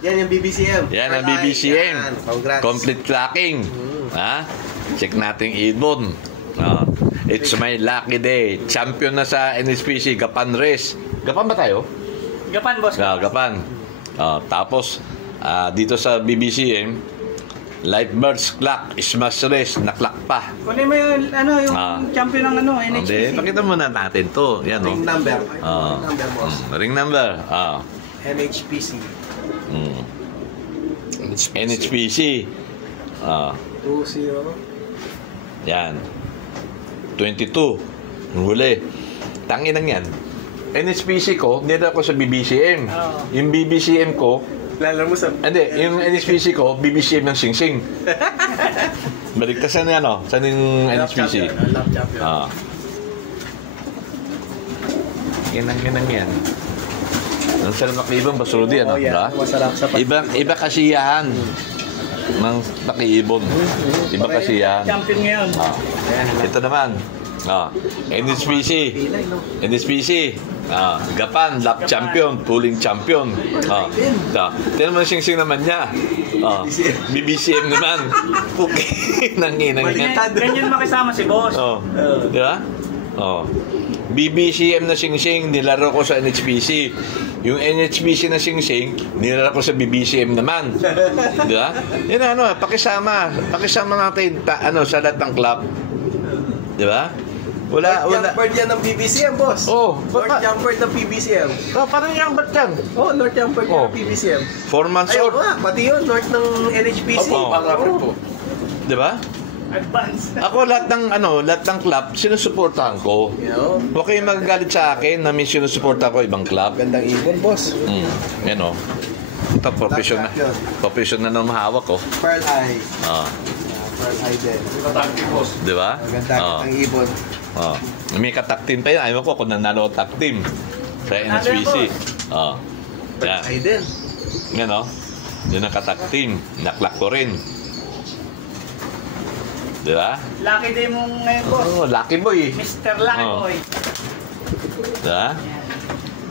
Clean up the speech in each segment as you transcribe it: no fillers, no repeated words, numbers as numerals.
Yan yung BBCM. Yan ang BBCM. Yan. Congrats. Complete clocking. Ha? Check natin ibon. It's my lucky day. Champion na sa NSPC, Gapan Race. Gapan ba tayo? Gapan, boss. Gapan. Tapos, dito sa BBCM, Lightbirds Clock, Smash Race, na-clock pa. Kunin mo yung, yung champion ng NHPC. Pakita muna natin to. Yan, Ring number. Number, boss. Ring number. NHPC. NHPC. 20. Yan. 22. Huli. Tanginang yan. NHPC ko, nila ko sa BBCM. Yung BBCM ko, Lalo mo sa... hindi, yung NHPC ko, BBCM ng Sing Sing. Baligtasan yan, no? Saan yung NHPC? Love champion. Ginang yan. Ang sarap nakibang basurudi, ano? Yeah. Masarap sa Iba kasiyahan ng nakiibon. Iba kasiyahan. Champion ngayon. Ito naman. NHPC. NHPC. Gapan, lap champion, pulling champion. Tignan mo na sing-sing naman niya. BBCM naman. Okay. Nanginang yan. Ganyan makisama si boss. Di ba? BBCM na sing-sing, nilaro ko sa NHPC. Yung NHPC na sing-sing, nilaro ko sa BBCM naman. Di ba? Yan pakisama. Pakisama natin sa lahat ng club. Di ba? Wala. North Jumper yan ng BBCM, boss. North Jumper ng BBCM. Parang yung ba't yan? North Jumper yan ng BBCM. 4 months old. Pati yun, North ng NHPC. Di ba? Advance. Ako lahat ng club, sinusuportahan ko. Huwag kayong magagalit sa akin na may sinusuporta ko ibang club. Gandang ibon, boss. Yan o. Ito, professional na mahawak ko. Pearl Eye. Pearl Eye din. Di ba? Gandang ibon. May kataktim pa yan. Ayaw ko kung nanalo ang taktim sa NHPC. Pearl Eye din. Yan o. Yun ang kataktim. Naklak ko rin. Di ba? Lucky day mong ngayon, boss. Lucky boy. Mr. Lucky Boy. Di ba?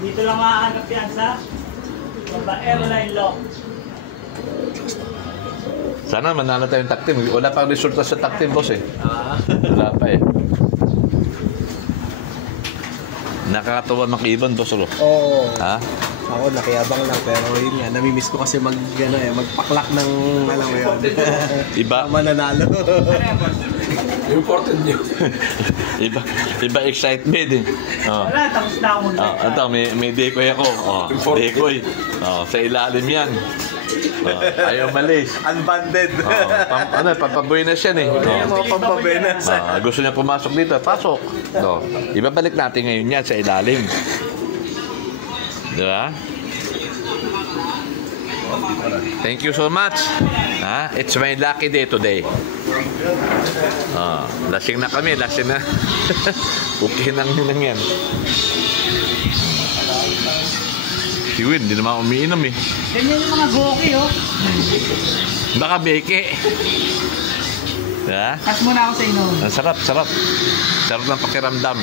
Dito lang mahanap yan sa Airline Law. Sana manalo tayong taktim. Wala pang resulta sa taktim, boss eh. Wala pa eh. Nakakatawa makibon, boss. Ha? Ako nakiyabang lang pero yun nga, namimiss ko kasi magpaklak ng alam mo yun. Iba mananalo. Important nyo. iba excitement eh. Wala, tapos na ako mag-live. Ito, may decoy ako. Decoy. Sa ilalim yan. Ayaw malis. Unbanded. Pampabuenas yan eh. Pampabuenas. Gusto niya pumasok dito, pasok. Ibabalik natin ngayon yan sa ilalim. Diba? Thank you so much. It's my lucky day today. Lasing na kami, lasing na. Okay nang yan. Si Win, hindi naman umiinom eh. Ganyan yung mga goki, Baka beke. Kas muna ako sa inom. Sarap. Sarap ng pakiramdam.